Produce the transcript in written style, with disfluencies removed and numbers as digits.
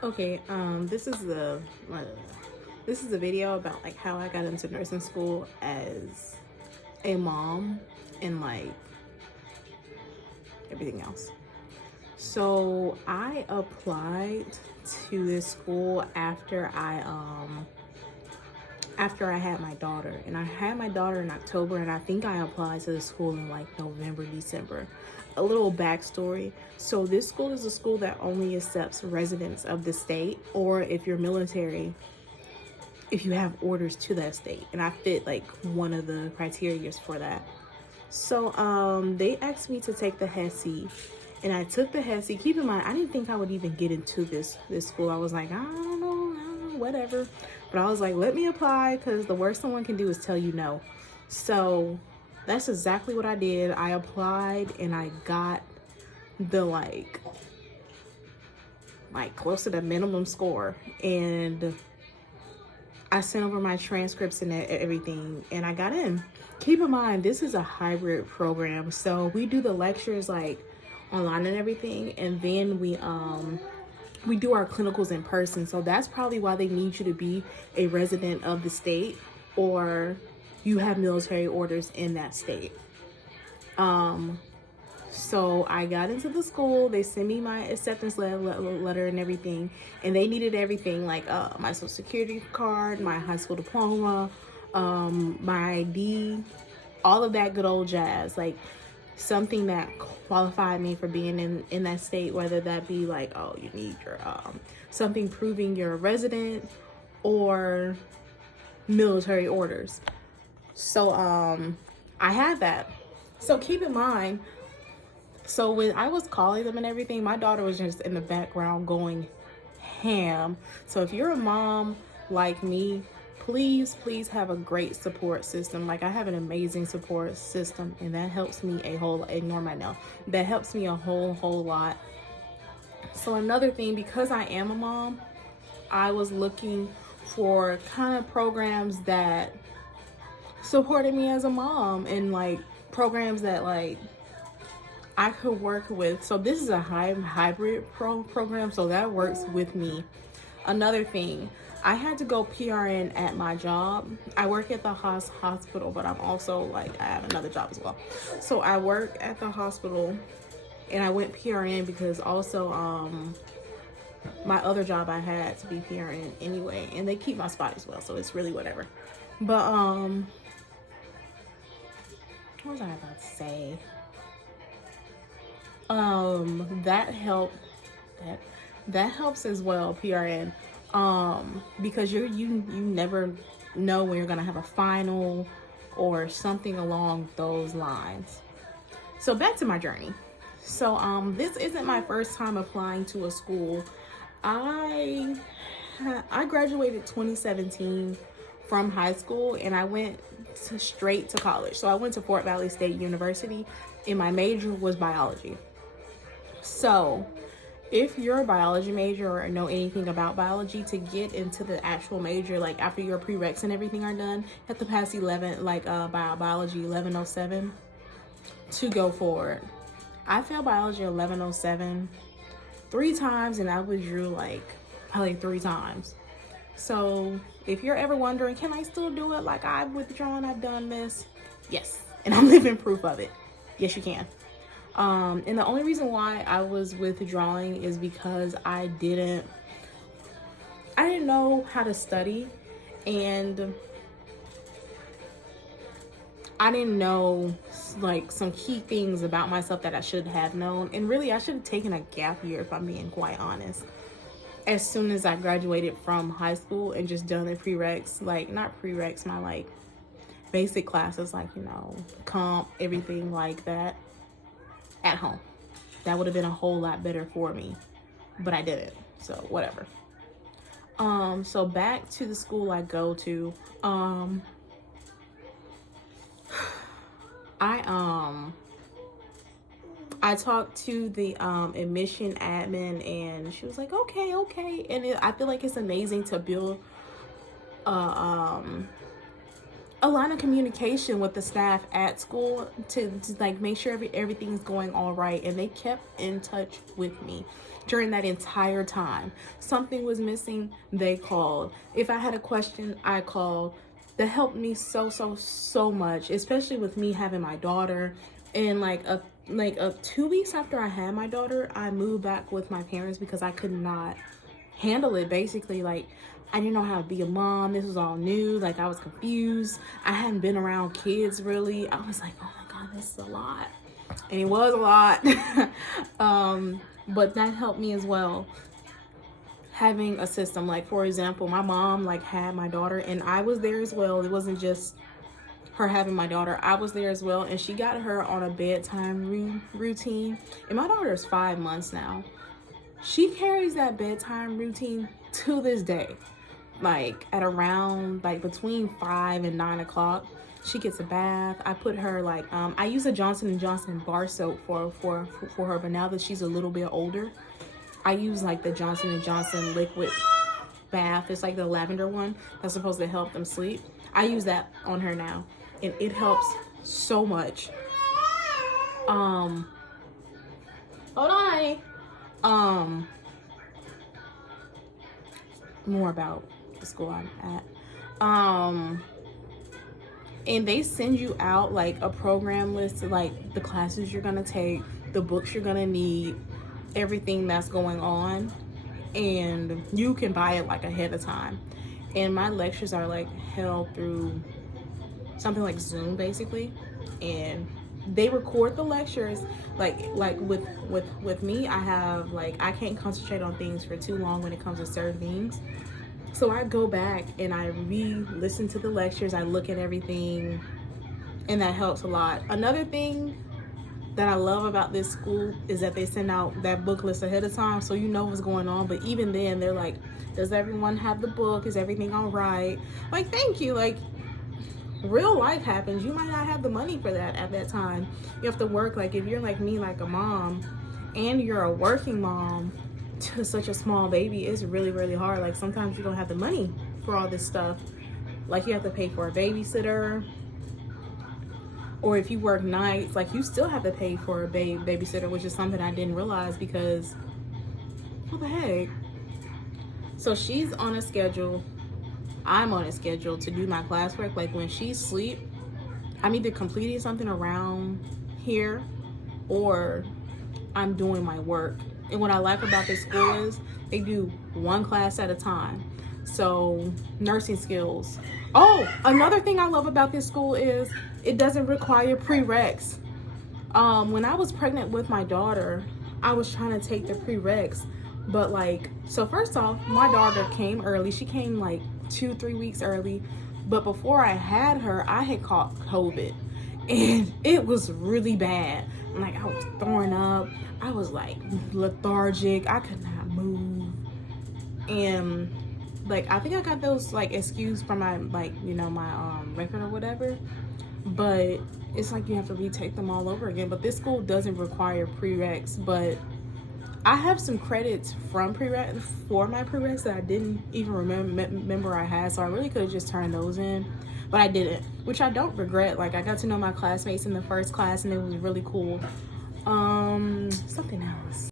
Okay, this is a video about like how I got into nursing school as a mom and like everything else. So I applied to this school after I had my daughter, and I had my daughter in October, and I think I applied to the school in like November, December. A little backstory. So this school is a school that only accepts residents of the state, or if you're military, if you have orders to that state. And I fit like one of the criteria for that. So they asked me to take the HESI, and I took the HESI. Keep in mind, I didn't think I would even get into this school. I was like, I don't know, whatever. But I was like, let me apply, because the worst someone can do is tell you no. So that's exactly what I did. I applied and I got the like close to the minimum score, and I sent over my transcripts and everything, and I got in. Keep in mind, this is a hybrid program, so we do the lectures like online and everything, and then we do our clinicals in person. So that's probably why they need you to be a resident of the state, or you have military orders in that state. So I got into the school. They sent me my acceptance letter and everything, and they needed everything like my social security card, my high school diploma, my ID, all of that good old jazz, like something that qualified me for being in that state, whether that be like, oh, you need your something proving you're a resident, or military orders. So I had that. So keep in mind, so when I was calling them and everything, my daughter was just in the background going ham. So if you're a mom like me, please have a great support system. Like, I have an amazing support system, and that helps me a whole, ignore my no, that helps me a whole lot. So another thing, because I am a mom, I was looking for kind of programs that supported me as a mom, and like programs that like I could work with. So this is a hybrid program, so that works with me. Another thing, I had to go PRN at my job. I work at the hospital, but I'm also like, I have another job as well. So I work at the hospital, and I went PRN because also my other job I had to be PRN anyway, and they keep my spot as well, so it's really whatever. But what was I about to say? That helps as well, PRN, because you never know when you're gonna have a final or something along those lines. So back to my journey. So this isn't my first time applying to a school. I graduated 2017 from high school, and I went straight to college. So I went to Fort Valley State University, and my major was biology. So if you're a biology major or know anything about biology, to get into the actual major, like after your prereqs and everything are done, you have to pass biology 1107 to go forward. I failed biology 1107 3 times, and I withdrew like probably 3 times. So if you're ever wondering, can I still do it? Like, I've withdrawn, I've done this. Yes, and I'm living proof of it. Yes, you can. And the only reason why I was withdrawing is because I didn't know how to study, and I didn't know like some key things about myself that I should have known. And really, I should have taken a gap year, if I'm being quite honest, as soon as I graduated from high school, and just done the prereqs, like not prereqs, my like basic classes, like, you know, comp, everything like that at home. That would have been a whole lot better for me, but I didn't, so whatever. So back to the school I go to. I talked to the admission admin, and she was like, okay. And I feel like it's amazing to build a line of communication with the staff at school to like make sure everything's going all right, and they kept in touch with me during that entire time. Something was missing, they called. If I had a question, I called. That helped me so much, especially with me having my daughter. And like 2 weeks after I had my daughter, I moved back with my parents because I could not handle it. Basically, like, I didn't know how to be a mom. This was all new. Like, I was confused. I hadn't been around kids really. I was like, oh my God, this is a lot. And it was a lot. But that helped me as well. Having a system, like, for example, my mom like had my daughter and I was there as well. It wasn't just her having my daughter, I was there as well, and she got her on a bedtime routine. And my daughter is 5 months now. She carries that bedtime routine to this day. Like at around like between 5 and 9 o'clock, she gets a bath. I put her like I use a Johnson & Johnson bar soap for her, but now that she's a little bit older, I use like the Johnson & Johnson liquid bath. It's like the lavender one that's supposed to help them sleep. I use that on her now, and it helps so much. Hold on, honey. More about the school I'm at. And they send you out like a program list of like the classes you're gonna take, the books you're gonna need, everything that's going on, and you can buy it like ahead of time. And my lectures are like held through something like Zoom basically, and they record the lectures. Like with me, I have like, I can't concentrate on things for too long when it comes to certain things. So I go back and I re-listen to the lectures, I look at everything, and that helps a lot. Another thing that I love about this school is that they send out that book list ahead of time, so you know what's going on. But even then, they're like, does everyone have the book? Is everything all right? Like, thank you. Like, real life happens. You might not have the money for that at that time. You have to work. Like, if you're like me, like a mom, and you're a working mom to such a small baby, it's really hard. Like, sometimes you don't have the money for all this stuff. Like, you have to pay for a babysitter, or if you work nights, like, you still have to pay for a babysitter, which is something I didn't realize because what the heck. So she's on a schedule, I'm on a schedule to do my classwork. Like, when she's asleep, I'm either completing something around here or I'm doing my work. And what I like about this school is they do one class at a time. So nursing skills. Oh, another thing I love about this school is it doesn't require prereqs. When I was pregnant with my daughter, I was trying to take the prereqs, but like, so first off, my daughter came early. She came like 2-3 weeks early, but before I had her, I had caught COVID, and it was really bad. Like, I was throwing up, I was like lethargic, I could not move, and like, I think I got those like excused from my, like, you know, my record or whatever, but it's like you have to retake them all over again. But this school doesn't require prereqs, but I have some credits from prereqs for my prereqs that I didn't even remember I had, so I really could have just turned those in, but I didn't, which I don't regret. Like, I got to know my classmates in the first class, and it was really cool. Something else.